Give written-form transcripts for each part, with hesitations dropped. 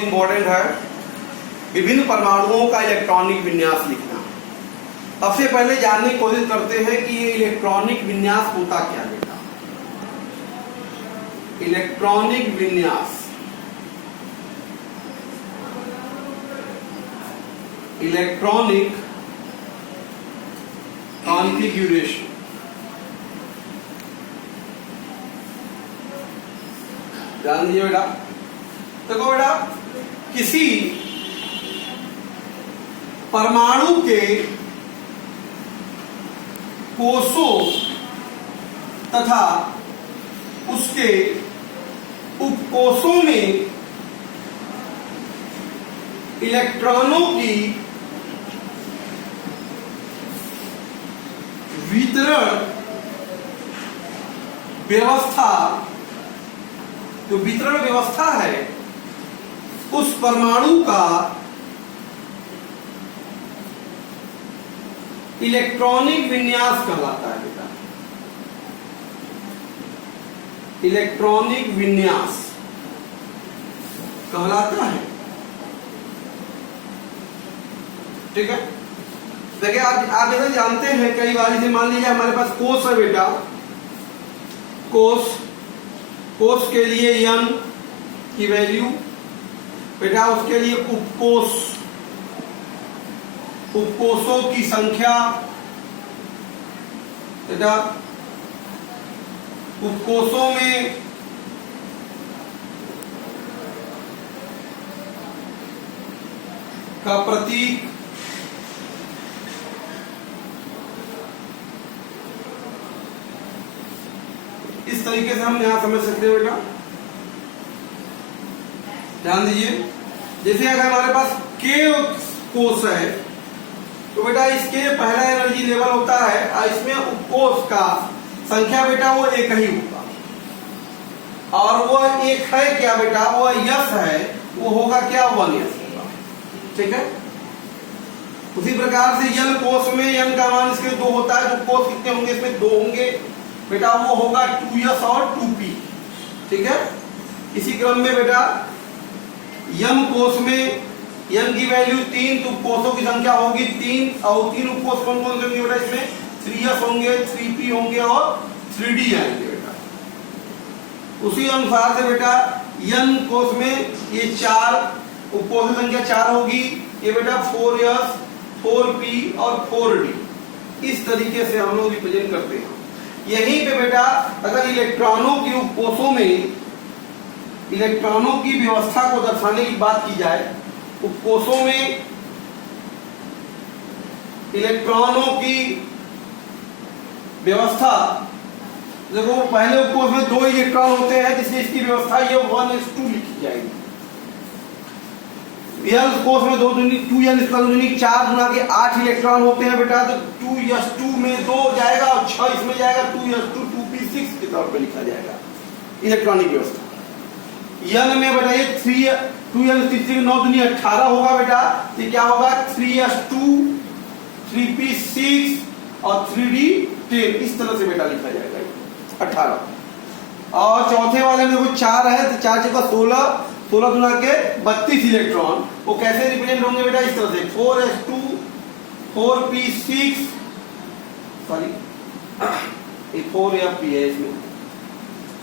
Important है विभिन्न परमाणुओं का इलेक्ट्रॉनिक विन्यास लिखना। सबसे पहले जानने की कोशिश करते हैं कि ये इलेक्ट्रॉनिक विन्यास होता क्या बेटा। इलेक्ट्रॉनिक विन्यास, इलेक्ट्रॉनिक कॉन्फ़िगरेशन, ध्यान दीजिए बेटा। देखो बेटा, किसी परमाणु के कोषों तथा उसके उपकोषों में इलेक्ट्रॉनों की वितरण व्यवस्था, जो वितरण व्यवस्था है उस परमाणु का इलेक्ट्रॉनिक विन्यास कहलाता है बेटा। इलेक्ट्रॉनिक विन्यास कहलाता है, ठीक है। देखिए आप जैसे जानते हैं, कई बार जैसे मान लीजिए हमारे पास कोष है बेटा, कोष के लिए n की वैल्यू बेटा, उसके लिए उपकोषों की संख्या बेटा, उपकोषों में का प्रतीक, इस तरीके से हम यहां समझ सकते हैं बेटा। ध्यान दीजिए, जैसे अगर हमारे पास K कोष है तो बेटा इसके पहला एनर्जी लेवल होता है और इसमें उपकोष का संख्या बेटा वो एक ही होगा, और वो एक है क्या बेटा, वो यस है, वो होगा क्या, 1 यस होगा, ठीक है। उसी प्रकार से n कोष में n का मान इसके 2 होता है, तो कोष कितने होंगे इसमें, 2 होंगे बेटा, वो होगा 2s और 2p, ठीक है। इसी क्रम में बेटा m कोष में n की वैल्यू 3, तो कोषों की संख्या होगी 3, और 3 उपकोष कौन कौन से होंगे बेटा, इसमें 3s होंगे, 3p होंगे और 3d आएंगे बेटा। उसी अनुसार से बेटा n कोष में ये 4 उपकोषों की संख्या 4 होगी, ये बेटा 4s, 4p और 4d, इस तरीके से हम लोग रिप्रेजेंट करते हैं। यहीं पे बेटा अगर इलेक्ट्रॉनों के उपकोषों में इलेक्ट्रॉनों की व्यवस्था को दर्शाने की बात की जाए, उपकोषों में इलेक्ट्रॉनों की व्यवस्था, देखो पहले उपकोष में 2 इलेक्ट्रॉन होते हैं, जिससे इसकी व्यवस्था ये 1s2 लिखी जाएगी। n कोष में 2n इसका 4 गुना के 8 इलेक्ट्रॉन होते हैं बेटा, तो 2s2 में 2 जाएगा और 6 इसमें जाएगा, 2s2 2p6 के तौर पे लिखा जाएगा इलेक्ट्रॉनिक व्यवस्था। n में बेटा ये 2n 9 दूनी 18 होगा बेटा, ये क्या होगा 3s2 3p6 और 3d 10, इस तरह से बेटा लिखा जाएगा 18। और चौथे वाले में देखो 4 है, तो 4 जगह 16 गुना के 32 इलेक्ट्रॉन, वो कैसे रिप्रेजेंट होंगे बेटा, इस तरह से 4s2 4p6 सॉरी ये 4p है, इसमें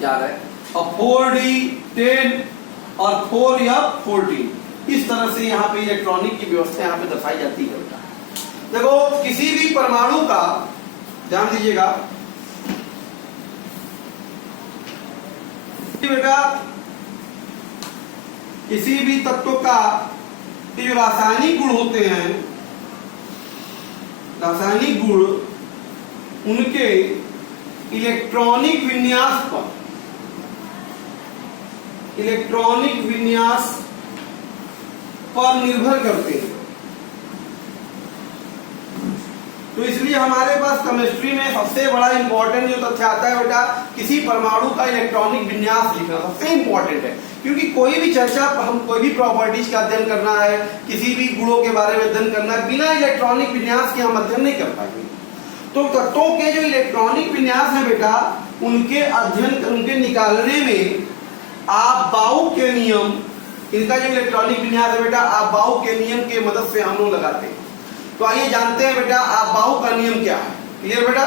4 है, और 4d 10 और 4f14, इस तरह से यहाँ पे इलेक्ट्रॉनिक की व्यवस्था यहाँ पे दर्शाई जाती है बेटा। देखो किसी भी परमाणु का, ध्यान दीजिएगा बेटा, किसी भी तत्व का जो रासायनिक गुण होते हैं, रासायनिक गुण उनके इलेक्ट्रॉनिक विन्यास पर, इलेक्ट्रॉनिक विन्यास पर निर्भर करते हैं। तो इसलिए हमारे पास केमिस्ट्री में सबसे बड़ा इंपॉर्टेंट जो तथ्य आता है बेटा, किसी परमाणु का इलेक्ट्रॉनिक विन्यास लिखना सबसे इंपॉर्टेंट है, क्योंकि कोई भी चर्चा, हम कोई भी प्रॉपर्टीज का अध्ययन करना है, किसी भी गुणों के बारे में अध्ययन करना है, बिना इलेक्ट्रॉनिक विन्यास के हम अध्ययन नहीं कर पाएंगे। तो तत्वों के जो इलेक्ट्रॉनिक विन्यास है बेटा, उनके अध्ययन, उनके निकालने में आप बाउ के नियम इनका जो इलेक्ट्रॉनिक विन्यास है बेटा आपबाउ के नियम के मदद से हम लोग लगाते हैं। तो आइए जानते हैं बेटा आपबाउ का नियम क्या है। क्लियर बेटा,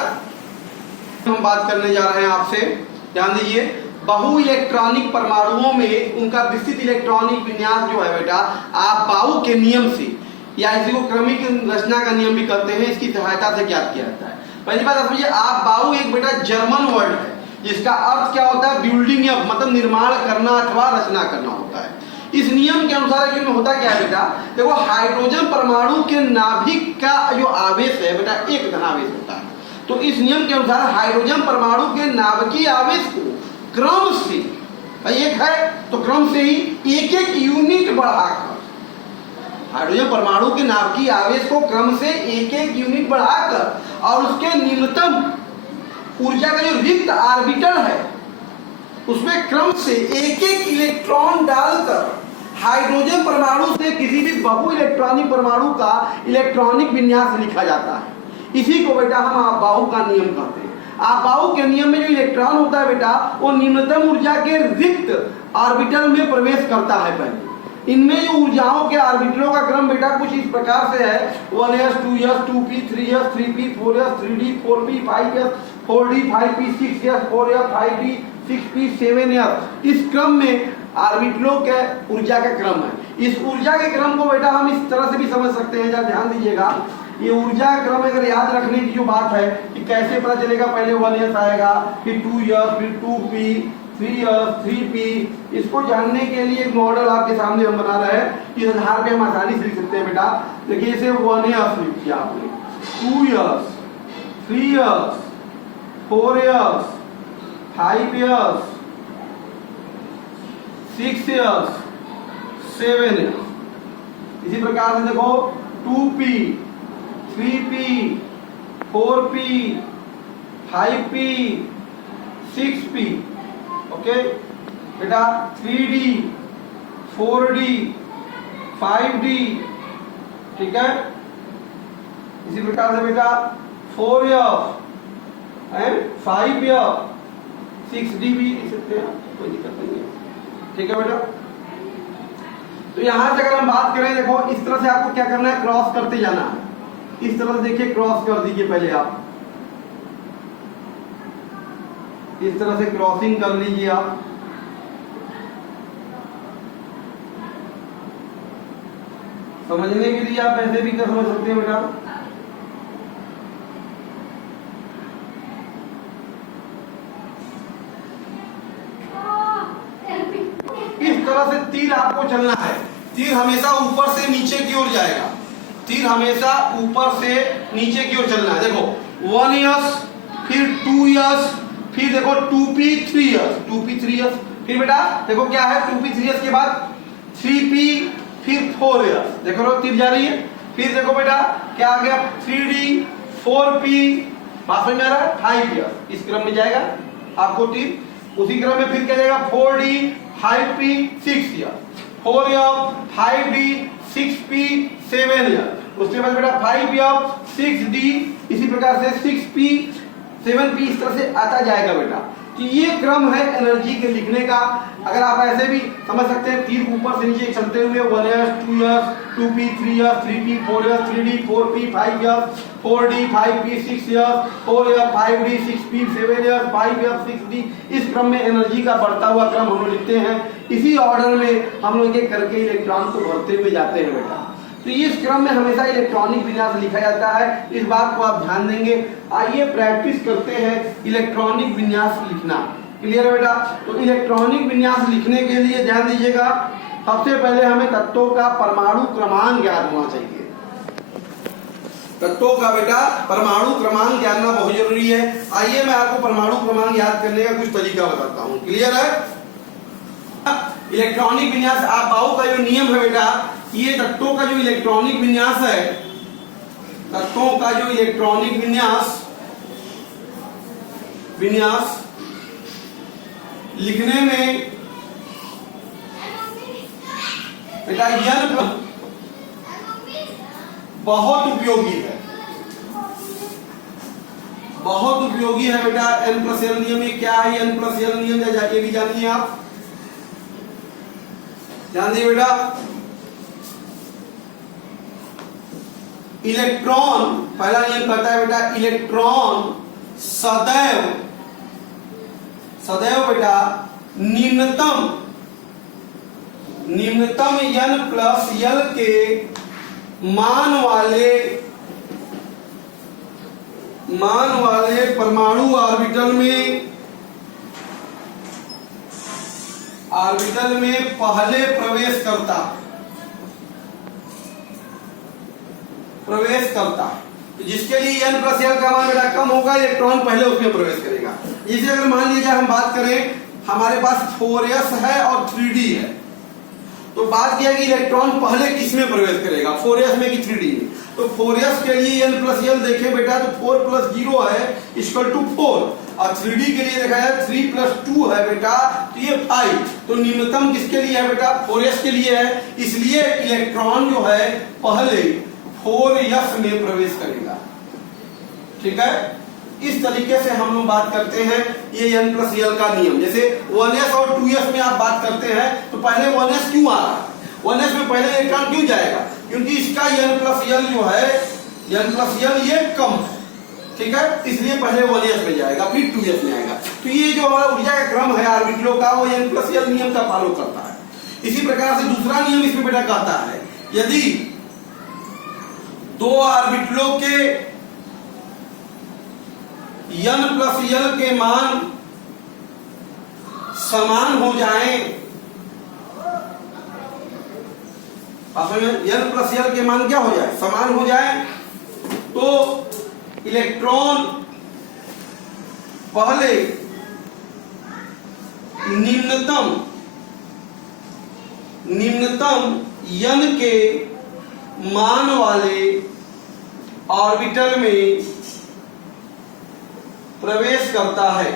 हम बात करने जा रहे हैं आपसे, ध्यान दीजिए। बहु इलेक्ट्रॉनिक परमाणुओं में उनका विस्तृत इलेक्ट्रॉनिक विन्यास जो है बेटा आपबाउ के नियम से, या इसी को क्रमिक रचना का नियम भी कहते हैं, इसकी सहायता से ज्ञात किया जाता है। पहली बात समझिए, आपबाउ एक बेटा जर्मन वर्ड है जिसका अर्थ क्या होता है, बिल्डिंग अप, मतलब निर्माण करना अथवा रचना करना होता है। इस नियम के अनुसार में होता क्या है बेटा, देखो हाइड्रोजन परमाणु के नाभिक का जो आवेश है बेटा एक धनावेश होता है। तो इस नियम के अनुसार हाइड्रोजन परमाणु के नाभिकीय आवेश को क्रम से, एक है तो क्रम से ही एक एक यूनिट बढ़ाकर, हाइड्रोजन परमाणु के नाभिकीय आवेश को क्रम से एक एक यूनिट बढ़ाकर और उसके न्यूनतम ऊर्जा का जो रिक्त ऑर्बिटल है उसमें क्रम से एक एक इलेक्ट्रॉन डालकर हाइड्रोजन परमाणु से किसी भी बहु इलेक्ट्रॉनिक परमाणु का इलेक्ट्रॉनिक विन्यास लिखा जाता है। इसी को बेटा हम आपबाउ का नियम कहते हैं। आपबाउ के नियम में जो इलेक्ट्रॉन होता है बेटा वो न्यूनतम ऊर्जा के रिक्त ऑर्बिटल में प्रवेश करता है। पहले इनमें जो ऊर्जाओं के ऑर्बिटलों का क्रम बेटा कुछ इस प्रकार से है, 1s 2s 2p 3s 3p 4s 3d 4p 5s 4d 5p 6s 4s 5d 6p 7s। इस क्रम में ऑर्बिटलों के ऊर्जा का क्रम है। इस ऊर्जा के क्रम को बेटा हम इस तरह से भी समझ सकते हैं, जरा ध्यान दीजिएगा। ये ऊर्जा का क्रम अगर याद रखने की जो बात है कि कैसे पता चलेगा, पहले 1s आएगा, फिर 2s, फिर 2p, 3s, 3p। इसको जानने के लिए एक मॉडल आपके सामने हम बना रहे हैं, इस आधार पे हम आसानी से लिख सकते हैं बेटा। देखिए इसे 1s लिख दिया आपने, 2s, 3s, 4s, 5s, 6s, 7s। इसी प्रकार से देखो 2p, 3p, 4p, 5p, 6p, okay बेटा 3d, 4d, 5d, ठीक है। इसी प्रकार से बेटा 4f एंड 5f, 6d भी लिख सकते हैं, कोई दिक्कत नहीं है, ठीक है बेटा। तो यहां से अगर हम बात करें, देखो इस तरह से आपको क्या करना है, क्रॉस करते जाना है। इस तरह से देखिए क्रॉस कर दीजिए, पहले आप इस तरह से क्रॉसिंग कर लीजिए आप। समझने के लिए आप ऐसे भी कर समझ सकते हैं बेटा। इस तरह से तीर आपको चलना है। तीर हमेशा ऊपर से नीचे की ओर जाएगा, तीर हमेशा ऊपर से नीचे की ओर चलना है। देखो 1s, फिर 2s, फिर देखो 2p 3s, 2p 3s, फिर बेटा देखो क्या है 2p 3s के बाद 3p, फिर 4s, देखो तीर जा रही है। फिर देखो बेटा क्या आ गया 3d, 4p, बात में आ रहा है 5s, इस क्रम में जाएगा आपको तीर। उसी क्रम में फिर क्या जाएगा 4d, 5p, 6s, 4s, 5d, 6p, 7s। उसके बाद बेटा 5s, 6d, इसी प्रकार से 6p, 7p, इस तरह से आता जाएगा बेटा। तो ये क्रम है एनर्जी के लिखने का। अगर आप ऐसे भी समझ सकते हैं, तीर ऊपर से नीचे चलते हुए 1s, 2s, 2p, 3s, 3p, 4s, 3d, 4p, 5s, 4d, 5p, 6s, 4s, 5d, 6p, 7s, 5s, 6d, इस क्रम में एनर्जी का बढ़ता हुआ क्रम हम लोग लिखते हैं। इसी ऑर्डर में हम लोग एक करके इलेक्ट्रॉन को भरते हुए जाते हैं बेटा। तो इस क्रम में हमेशा इलेक्ट्रॉनिक विन्यास लिखा जाता है, इस बात को आप ध्यान देंगे। आइए प्रैक्टिस करते हैं इलेक्ट्रॉनिक विन्यास लिखना। क्लियर है बेटा। तो इलेक्ट्रॉनिक विन्यास लिखने के लिए ध्यान दीजिएगा, सबसे पहले हमें तत्वों का परमाणु क्रमांक ज्ञात होना चाहिए। तत्वों का बेटा परमाणु क्रमांक जानना बहुत जरूरी है। आइए मैं आपको परमाणु क्रमांक याद करने का कुछ तरीका बताता हूँ। क्लियर है। इलेक्ट्रॉनिक विन्यास आपबाउ का जो नियम है बेटा, ये तत्वों का जो इलेक्ट्रॉनिक विन्यास है, तत्वों का जो इलेक्ट्रॉनिक विन्यास लिखने में बेटा यंत्र बहुत उपयोगी है, बहुत उपयोगी है बेटा। N+L नियम, ये क्या है N+L नियम, जाके भी जानिए आप। ध्यान दिए बेटा, इलेक्ट्रॉन, पहला नियम कहता है बेटा इलेक्ट्रॉन सदैव बेटा निम्नतम n प्लस l के मान वाले परमाणु ऑर्बिटल में पहले प्रवेश करता, तो जिसके लिए n प्लस l का मान बेटा कम होगा, इलेक्ट्रॉन पहले उसमें प्रवेश करेगा। इसे अगर मान लीजिए हम बात करें, हमारे पास 4s है और 3d है, तो बात यह है कि इलेक्ट्रॉन पहले किस में प्रवेश करेगा, 4s में कि 3d में। तो 4s के लिए n प्लस l देखें बेटा तो 4 प्लस 0 है इक्वल टू 4, और 3d के लिए देखा जाए 3 प्लस 2 है बेटा तो ये 5। तो निम्नतम किसके लिए है बेटा, 4s के लिए है, इसलिए इलेक्ट्रॉन जो है पहले 4s में प्रवेश करेगा। ठीक है, इस तरीके से हम लोग बात करते हैं ये n प्लस l का नियम। जैसे 1s और 2s में आप बात करते हैं तो पहले 1s क्यों आ रहा है, 1s में पहले इलेक्ट्रॉन क्यों जाएगा, क्योंकि इसका n प्लस l जो है, n प्लस l ये कम है। ठीक है, इसलिए पहले 1s में जाएगा फिर 2s में आएगा। तो ये जो हमारा ऊर्जा का क्रम है ऑर्बिटलों का, वो n प्लस l नियम का फॉलो करता है। इसी प्रकार से दूसरा नियम इसमें बेटा कहता है, यदि दो ऑर्बिटलों के n प्लस l के मान समान हो जाएं, n प्लस l के मान क्या हो जाए, समान हो जाए, तो इलेक्ट्रॉन पहले निम्नतम n के मान वाले ऑर्बिटल में प्रवेश करता है।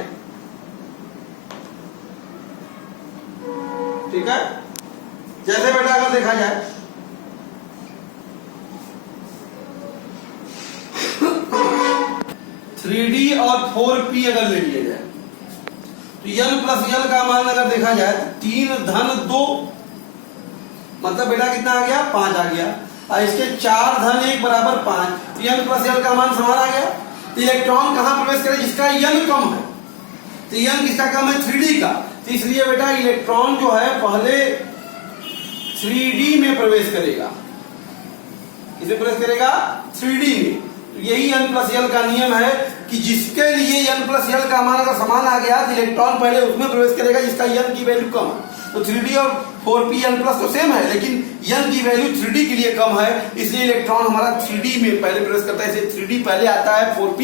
ठीक है, जैसे बेटा अगर देखा जाए 3d और 4p अगर ले लिया जाए तो n प्लस l का मान अगर देखा जाए तो 3 धन 2 मतलब बेटा कितना आ गया, 5 आ गया, और इसके 4 धन 1 बराबर 5, तो n प्लस l का मान समान आ गया। तो इलेक्ट्रॉन कहां प्रवेश करे, जिसका n कम है, तो n किसका कम है, 3d का, तो इसलिए बेटा इलेक्ट्रॉन जो है पहले 3d में प्रवेश करेगा, इसमें प्रवेश करेगा 3d में। तो यही n प्लस l का नियम है कि जिसके लिए n प्लस l का मान अगर समान आ गया तो इलेक्ट्रॉन पहले उसमें प्रवेश करेगा जिसका n की वैल्यू कम है। तो 3d और 4p n प्लस तो सेम है, लेकिन n की वैल्यू 3d के लिए कम है, इसलिए इलेक्ट्रॉन हमारा 3d में पहले प्रवेश करता है, इसलिए 3d पहले आता है, 4p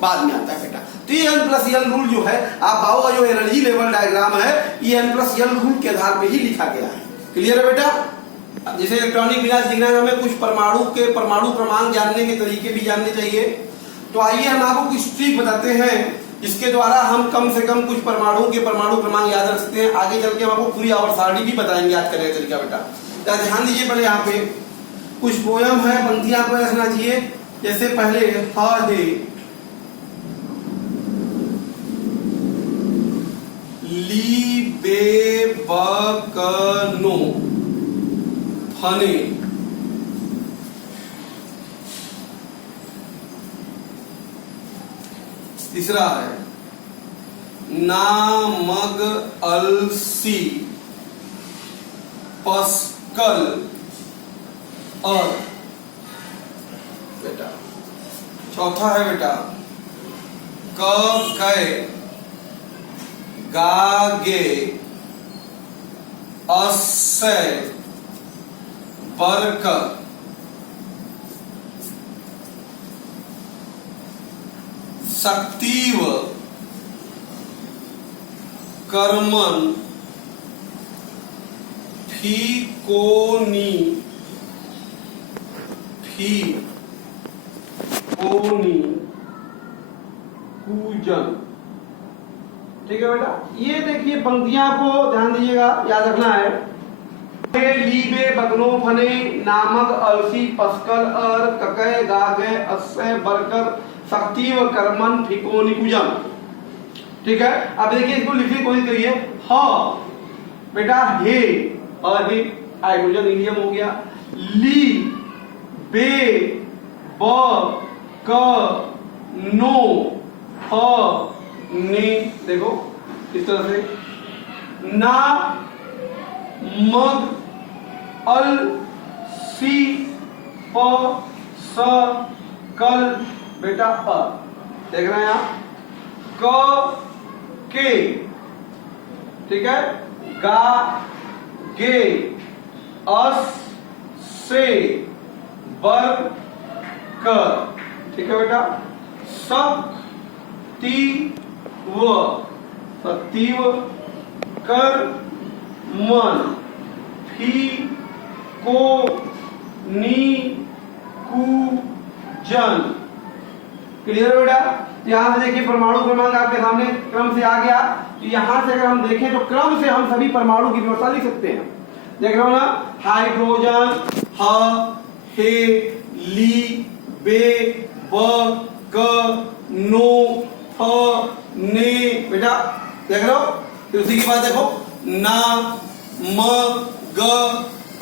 बाद में आता है बेटा। तो ये n प्लस l रूल जो है, आप बाओ का जो एनर्जी लेवल डायग्राम है, ये n प्लस l रूल के आधार पर ही लिखा गया है। क्लियर है बेटा। जैसे इलेक्ट्रॉनिक विन्यास लिखना है, हमें कुछ परमाणु क्रमांक जानने के तरीके भी जानने चाहिए। तो आइए हम आपको कुछ ट्रिक बताते हैं जिसके द्वारा हम कम से कम कुछ परमाणु क्रमांक याद रख सकते हैं। आगे चल के हम आपको पूरी आवर्त सारणी भी बताएंगे याद करने का तरीका बेटा। ध्यान दीजिए, पहले यहाँ पे कुछ पोयम है, पंक्तियां आपको रखना चाहिए। जैसे पहले ह दे ली बे ब क नो फने, तीसरा है ना मग अलसी पस्कल और बेटा। चौथा है बेटा क कै गागे अस्सै बरकर, शक्तिव कर्मन फीकोनी पूजन। ठीक है बेटा, ये देखिए पंक्तियां आपको ध्यान दीजिएगा, याद रखना है। लीबे बगनो फने नामक अलसी पस्कल और ककै गागे अस्से बरकर शक्ति व कर्मन फिकोनी पूजन। ठीक है, अब देखिए इसको लिखने की कोशिश करिए। ह बेटा हे, हाइड्रोजन हीलियम हो गया। ली, बे, ब, क, नो, ह, ने, देखो इस तरह से। ना, मग, अल, सी, प, स, कल, बेटा अ, देख रहे हैं आप। क, के, ठीक है, गा, गे, अस, से, बर, कर, ठीक है बेटा। सक, ती, व, सतीव, कर, मन, फी, को, नी, कु, जन। क्लियर बेटा। यहां से देखिए परमाणु क्रमांक आपके सामने क्रम से आ गया। तो यहां से अगर हम देखें तो क्रम से हम सभी परमाणु की व्यवस्था लिख सकते हैं। देख रहे हो ना, हाइड्रोजन, ह, हे, ली, बे, ब, क, नो, ह, ने, बेटा देख रहे हो। फिर उसी के बाद देखो, ना, म, ग,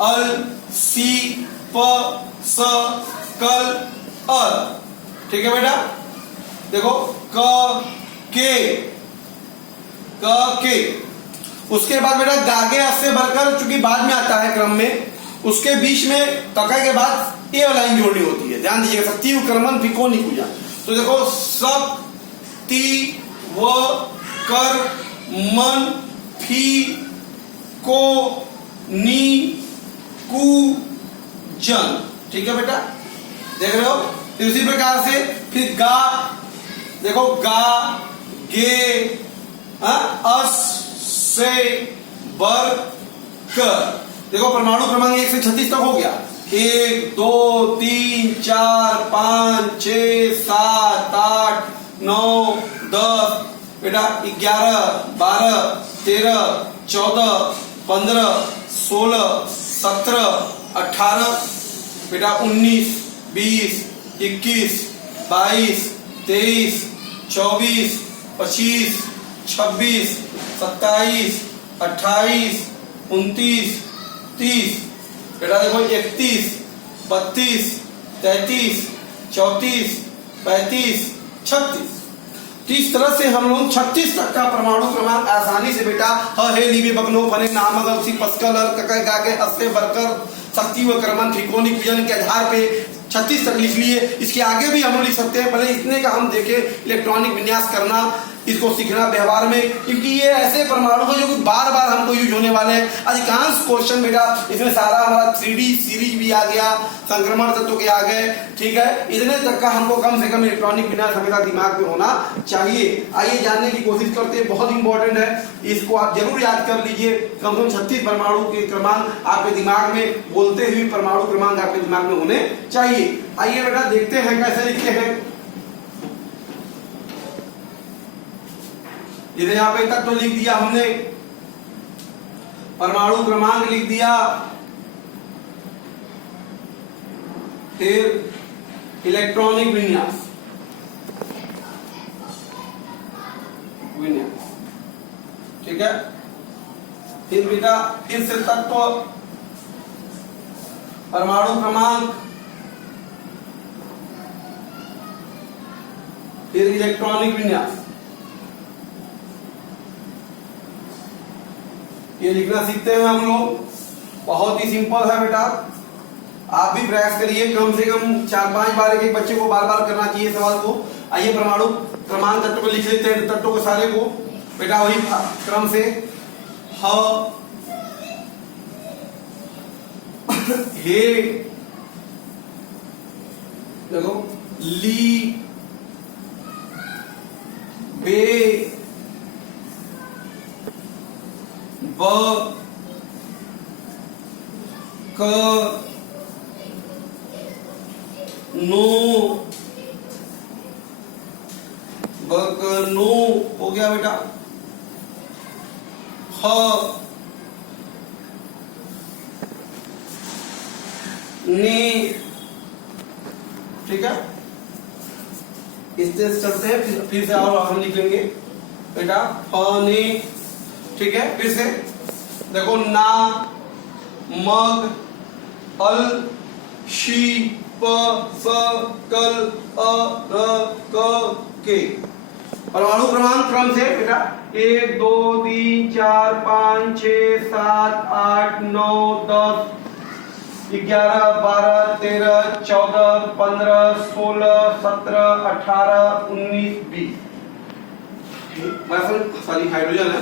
अल, सी, प, स, कल, अ, ठीक है बेटा। देखो क, के, उसके बाद बेटा गागे अस से बढ़कर, चूंकि बाद में आता है क्रम में, उसके बीच में कका के बाद ए लाइन जोड़नी होती है। ध्यान दीजिएगा, सतीव, कर्मन, फिको, निकुजा। तो देखो सक, ती, व, कर, मन, फी, को, नी, कु, जन, ठीक है बेटा, देख रहे हो। फिर उसी प्रकार से फिर गा, देखो गा, गे, अस, से, बर, कर। देखो परमाणु क्रमांक 1 से 36 तक हो गया। 1 2 3 4 5 6 7 8 9 10, बेटा 11 12 13 14 15 16 17 18, बेटा 19 20 21 22 23 24 25 26 27 28 29 30, बेटा देखो 31 32 33 34 35 36। तो इस तरह से हम लोग 36 तक का परमाणु क्रमांक आसानी से बेटा ह, हे, ली, बे, बकनो, फने, नामक, अलसी, पस्कल, कके, गाके, अस्से, बरकर, शक्ति व कर्मन, त्रिकोणी, पूजन के आधार पे 36 तक लिख लिए। इसके आगे भी हम लोग लिख सकते हैं, भले इतने का हम देखें इलेक्ट्रॉनिक विन्यास करना, इसको सीखना व्यवहार में, क्योंकि ये ऐसे परमाणु हैं जो कि बार बार हमको यूज होने वाले हैं। अधिकांश क्वेश्चन बेटा इसमें सारा हमारा 3D सीरीज भी आ गया, संक्रमण तत्व के आ गए, ठीक है। इतने तक का हमको कम से कम इलेक्ट्रॉनिक विन्यास हमेशा दिमाग में होना चाहिए। आइए जानने की कोशिश करते हैं, बहुत इंपॉर्टेंट है, इसको आप जरूर याद कर लीजिए। कम से कम 36 परमाणु के क्रमांक आपके दिमाग में, बोलते हुए परमाणु क्रमांक आपके दिमाग में होने चाहिए। आइए बेटा देखते हैं कैसे लिखते हैं। इधर यहाँ पे तक तो लिख दिया हमने, परमाणु क्रमांक लिख दिया, फिर इलेक्ट्रॉनिक विन्यास, ठीक है। फिर बेटा फिर से तत्व, परमाणु क्रमांक, फिर इलेक्ट्रॉनिक विन्यास। ये लिखना सीखते हैं हम लोग, बहुत ही सिंपल है बेटा। आप भी प्रयास करिए, कम से कम 4-5 बार एक बच्चे को बार बार करना चाहिए सवाल को। आइए परमाणु क्रमांक तत्व को लिख लेते हैं, तत्वों को सारे को बेटा वही क्रम से। ह, हे, देखो ली, बे, ब, क, नो, बकनो हो गया बेटा, ह, ने, ठीक है। इस तरह से चलते हैं, फिर से और हम लिख लेंगे बेटा, फ, ने, ठीक है। फिर से देखो ना, मग, अल, शी, प, स, कल, अ, र, क, के। परमाणु क्रमांक क्रम से बेटा 1 2 3 4 5 6 7 8 9 10 11 12 13 14 15 16 17 18 19 20। सॉरी हाइड्रोजन है।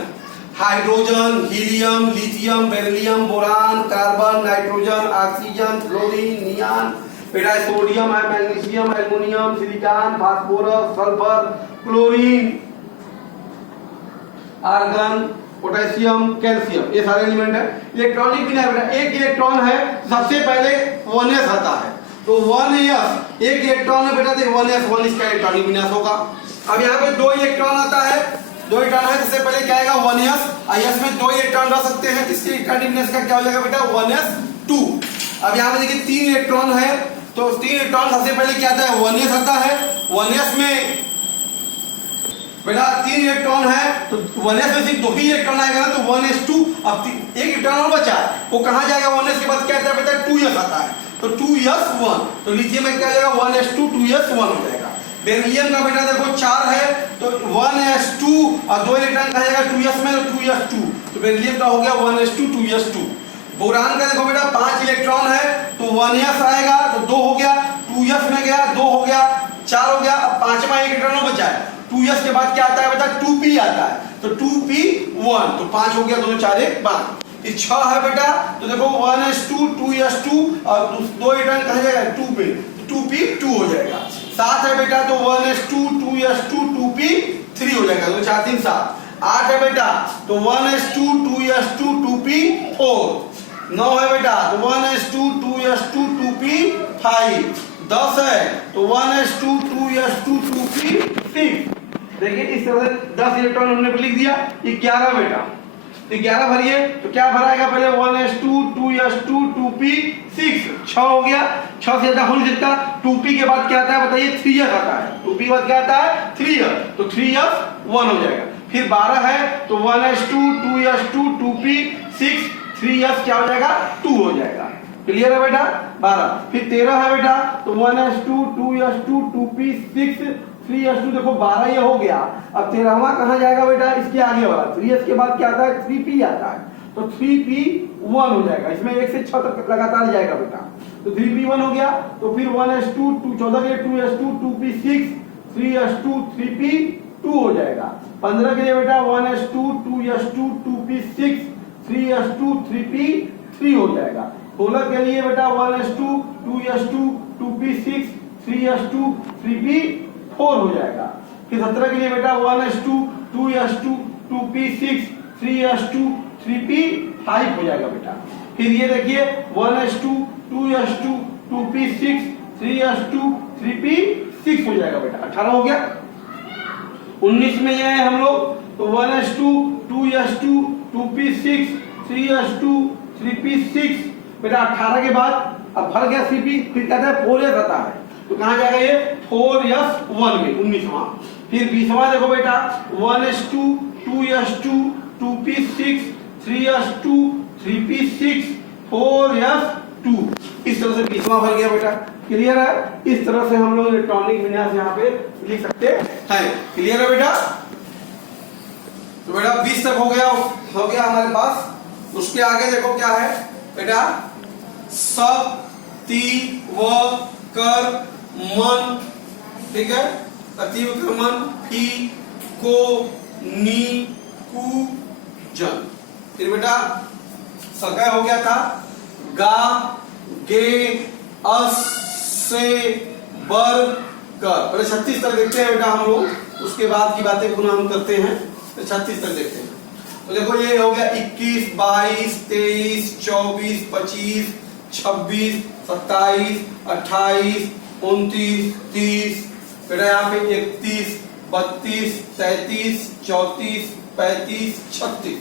Hydrogen, helium, lithium, beryllium, boron, carbon, nitrogen, oxygen, fluorine, neon, बेटा सोडियम है, magnesium, aluminium, silicon, phosphorus, sulphur, chlorine, argon, potassium, calcium, ये सारे एलिमेंट है। इलेक्ट्रॉनिक बिना बेटा एक इलेक्ट्रॉन है सबसे पहले 1s आता है, तो 1s एक इलेक्ट्रॉन है बेटा, तो 1s 1 इसका इलेक्ट्रॉनिक विन्यास होगा। अब यहाँ पे 2 इलेक्ट्रॉन आता है, 2 इलेक्ट्रॉन है, सबसे पहले क्या आएगा 1s, s में 2 इलेक्ट्रॉन रह सकते हैं, इसके इलेक्ट्रॉनिक विन्यास का क्या हो जाएगा बेटा 1s2। अब यहाँ पे देखिए 3 इलेक्ट्रॉन है, तो 3 इलेक्ट्रॉन सबसे पहले क्या आता है 1s आता है, 1s में बेटा 3 इलेक्ट्रॉन है, तो 1s में सिर्फ 2 ही इलेक्ट्रॉन आएगा ना, तो 1s2। अब एक इलेक्ट्रॉन और बचा है, वो कहाँ जाएगा 1s के बाद क्या आता है बेटा 2s आता है, तो 2s1, तो लिथियम में क्या जाएगा 1s2 2s1 हो जाएगा। बेरिलियम का बेटा देखो 4 है, तो 1s2 और 2 इलेक्ट्रॉन कहाँ जाएगा 2s में, तो 2s2, तो बेरिलियम का हो गया 1s2 2s2। बोरान का देखो बेटा 5 इलेक्ट्रॉन है, तो 1s आएगा, तो 2 हो गया, 2s में गया 2 हो गया, 4 हो गया। अब 5वां इलेक्ट्रॉन बचा है, 2s के बाद क्या आता है बेटा 2p आता है, तो 2p1, तो 5 हो गया, 2 4 1 5। फिर 6 है बेटा, तो देखो 1s2 2s2 और 2 इलेक्ट्रॉन कहाँ जाएगा 2 पे, 2p2 हो जाएगा। 7 है बेटा, तो 1s2 2s2 2p3 हो जाएगा, तो 4 3 7। 8 है बेटा, तो 1s2 2s2 2p4। 9 है बेटा, तो 1s2 2s2 2p5। 10 है, तो 1s2 2s2 2p6। देखिए इस तरह से 10 इलेक्ट्रॉन हमने लिख दिया। 11 बेटा, 11 भरिए, तो क्या भराएगा पहले 1s2 2s2 2p6, 6 हो गया, 6 से ज्यादा हो नहीं सकता। 2p के बाद क्या आता है बताइए 3s आता है, 2p के बाद क्या आता है 3s, तो 3s1 हो जाएगा। फिर 12 है, तो 1s2 2s2 2p6 3s क्या हो जाएगा 2 हो जाएगा। क्लियर है बेटा 12। फिर 13 है बेटा, तो 1s2 2s2 2p6 3s2, देखो 12 ये हो गया। अब 13वां कहाँ जाएगा बेटा, इसके आगे वाला 3s के बाद क्या आता है 3p आता है, तो 3p1 हो जाएगा। इसमें 1 से 6 तक लगातार जाएगा बेटा, तो 3p1 हो गया। तो फिर 1s2 14 के लिए 2s2 2p6 3s2 3p2 हो जाएगा। 15 के लिए बेटा 1s2 2s2 2p6 3s2 3p3 हो जाएगा। 16 के लिए बेटा 1s2 2s2 2p6 3s2 3p4 हो जाएगा। फिर 17 के लिए बेटा 1s2 2s2 2p6 3s2 3p5 हो जाएगा बेटा। फिर ये देखिए 1s2 2s2 2p6 3s2 3p6 हो जाएगा बेटा। 18 हो गया। 19 में ये है हम लोग, तो 1s2 2s2 2p6 3s2 3p6 बेटा। 18 के बाद अब भर गया CP, फिर कहता है 4s आता है, तो कहाँ जाएगा ये 4s1 में 19वां। फिर 20वां देखो बेटा 1s2 2s2 2p6 3s2 3p6 4s2, इस तरह से 20वां भर गया बेटा। क्लियर है, इस तरह से हम लोग इलेक्ट्रॉनिक विन्यास यहाँ पे लिख सकते हैं। क्लियर है बेटा, तो बेटा 20 तक हो गया हमारे पास। उसके आगे देखो क्या है बेटा, सब ती व कर मन, ठीक है, अतीव कर्मन फी को नी कु जन। फिर बेटा सका हो गया था गा गे अस से बर कर। पहले 36 तक देखते हैं बेटा हम लोग, उसके बाद की बातें पुनः हम करते हैं। तो 36 तक देखते हैं। तो देखो ये हो गया 21 22 23 24 25 26 27 28 29 30 बेटा यहाँ पे 31 32 33 34 35 36,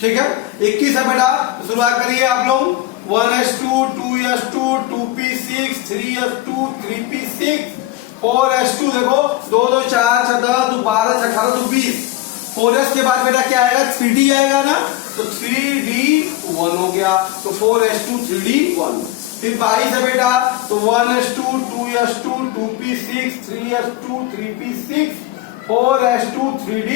ठीक है। 21 है बेटा, शुरुआत करिए आप लोग। 1s2 2s2 2p6 3s2 3p6 4s2, देखो 2 2 4 6 10 2 12 18 2 20। 4s के बाद बेटा क्या आएगा 3d आएगा ना, तो 3d 1 हो गया, तो 4s2 3d 1। फिर 22 है बेटा, तो 1s2 2s2 2p6 3s2 3p6 4s2 3d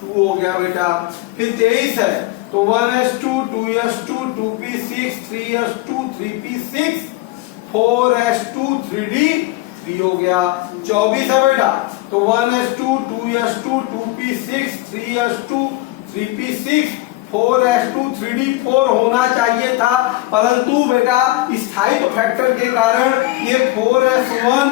2 हो गया बेटा। फिर 23 है, तो 1s2 2s2 2p6 3s2 3p6 4s2 3d 3 हो गया। 24 है बेटा, तो 1s2 2s2 2p6 3s2 3p6 4s2 3d 4 होना चाहिए था, परंतु बेटा स्थायित्व फैक्टर के कारण ये 4s1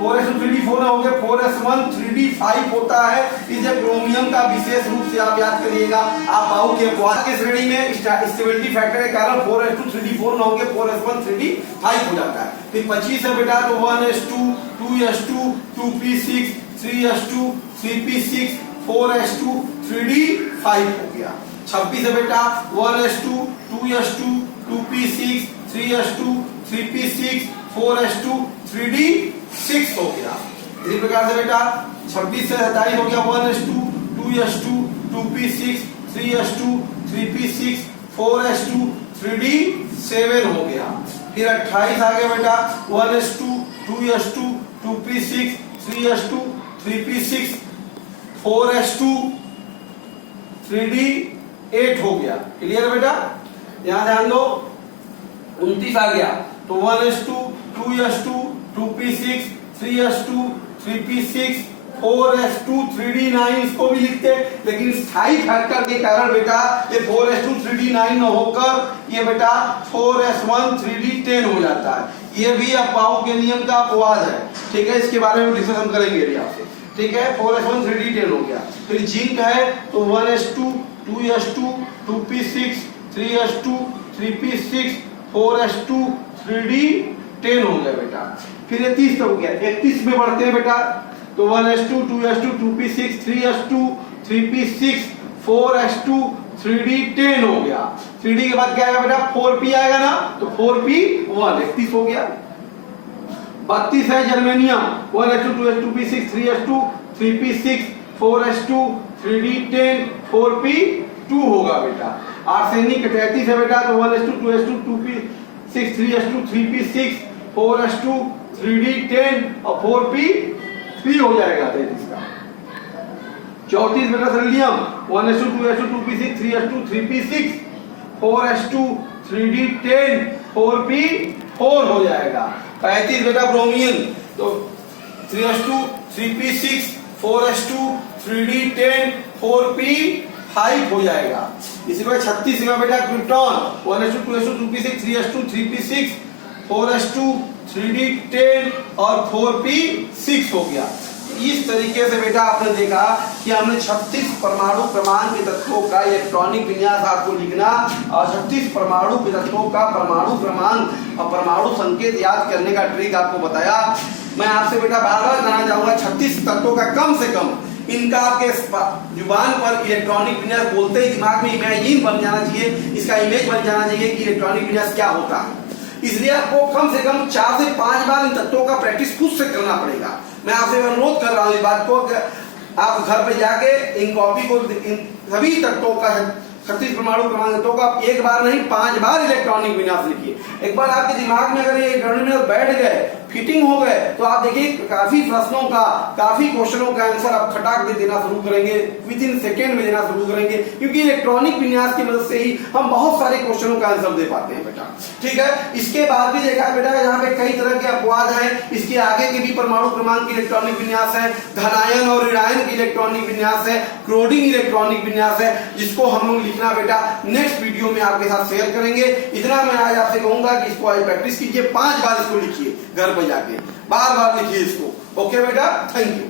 4s2 3d 4 हो गया, 4s1 3d 5 होता है। इसे क्रोमियम का विशेष रूप से आप याद करिएगा। आप पाओ कि अपवाद की श्रेणी में स्टेबिलिटी फैक्टर के कारण 4s2 3d 4 ना होकर 4s1 3d 5 हो जाता है। फिर 25 है बेटा, तो 1s2 2s2 2p6 3s2 3p6 4s2 3d 5 हो गया। 26 है बेटा, 1s2 2s2 2p6 3s2 3p6 4s2 3d 6 हो गया। इसी प्रकार से बेटा 26 से 27 हो गया, 1s2 2s2 2p6 3s2 3p6 4s2 3d 7 हो गया। फिर 28 आ गया बेटा, 1s2 2s2 2p6 3s2 3p6 4s2 3d 8 हो गया। क्लियर है बेटा, यहां ध्यान दो। 29 आ गया, तो 1s2 2s2 2p6 3s2 3p6 4s2 3d 9 इसको भी लिखते, लेकिन स्थायी फैक्टर के कारण बेटा ये 4s2 3d 9 न होकर ये बेटा 4s1 3d 10 हो जाता है। ये भी अफवाहों के नियम का अपवाद है, ठीक है, इसके बारे में डिस्कशन करेंगे अभी आपसे, ठीक है। 4s1 3d 10 हो गया। फिर जिंक है, तो 1s2 2s2 2p6 3s2 3p6 4s2 3d 10 हो गया बेटा। फिर 31 हो गया। 31 में बढ़ते हैं बेटा, तो 1s2 2s2 2p6 3s2 3p6 4s2 3d 10 हो गया। 3d के बाद क्या आएगा बेटा, 4p आएगा ना, तो 4p1 31 हो गया। 32 है germanium, 1s2 2s2 2p6 3s2 3p6 4s2 3d 10 4p2 होगा बेटा। आर्सेनिक 33 है बेटा, तो 1s2 2s2 2p6 3s2 3p6 4s2 3d 10 और 4p3 हो जाएगा 33 का। 34 बेटा selenium, 1s2 2s2 2p6 3s2 3p6 4s2 3d 10 4p4 हो जाएगा। 35 बेटा ब्रोमियम, तो 3s2 3p6 4s2 3d 10 4p5 हो जाएगा। इसी प्रकार 36 का बेटा krypton, 1s2 2s2 2p6 3s2 3p6 4s2 3d 10 और 4p6 हो गया। इस तरीके से बेटा आपने देखा कि हमने 36 परमाणु क्रमांक के तत्वों का इलेक्ट्रॉनिक विन्यास आपको लिखना और 36 परमाणु के तत्वों का परमाणु क्रमांक और परमाणु संकेत याद करने का ट्रिक आपको बताया। मैं आपसे बेटा बार बार कहना चाहूंगा 36 तत्वों का कम से कम इनका आपके जुबान पर इलेक्ट्रॉनिक विन्यास बोलते ही दिमाग में इमेजिन बन जाना चाहिए, इसका इमेज बन जाना चाहिए कि इलेक्ट्रॉनिक विन्यास क्या होता है। इसलिए आपको कम से कम 4 से 5 बार इन तत्वों का प्रैक्टिस खुद से करना पड़ेगा। मैं आपसे अनुरोध कर रहा हूँ इस बात को, आप घर पे जाके इन कॉपी को इन सभी तत्वों का 36 परमाणु क्रमांक तत्वों का एक बार नहीं 5 बार इलेक्ट्रॉनिक विन्यास लिखिए। एक बार आपके दिमाग में अगर ये इलेक्ट्रॉनिक विन्यास बैठ गए, फिटिंग हो गए, तो आप देखिए काफी प्रश्नों का, काफी क्वेश्चनों का आंसर आप खटाक दे देना शुरू करेंगे, विद इन सेकेंड में देना शुरू करेंगे, क्योंकि इलेक्ट्रॉनिक विन्यास की मदद से ही हम बहुत सारे क्वेश्चनों का आंसर दे पाते हैं बेटा, ठीक है। इसके बाद भी देखा बेटा यहाँ पे कई तरह के अपवाद हैं, इसके आगे के भी परमाणु क्रमांक की इलेक्ट्रॉनिक विन्यास है, धनायन और ऋणायन की इलेक्ट्रॉनिक विन्यास है, क्रोडिंग इलेक्ट्रॉनिक विन्यास है, जिसको हम लोग लिखना बेटा नेक्स्ट वीडियो में आपके साथ शेयर करेंगे। इतना मैं आज आपसे कहूंगा कि इसको आज प्रैक्टिस कीजिए, 5 बार इसको लिखिए घर पर जाके, बार बार लिखिए इसको। ओके बेटा, थैंक यू।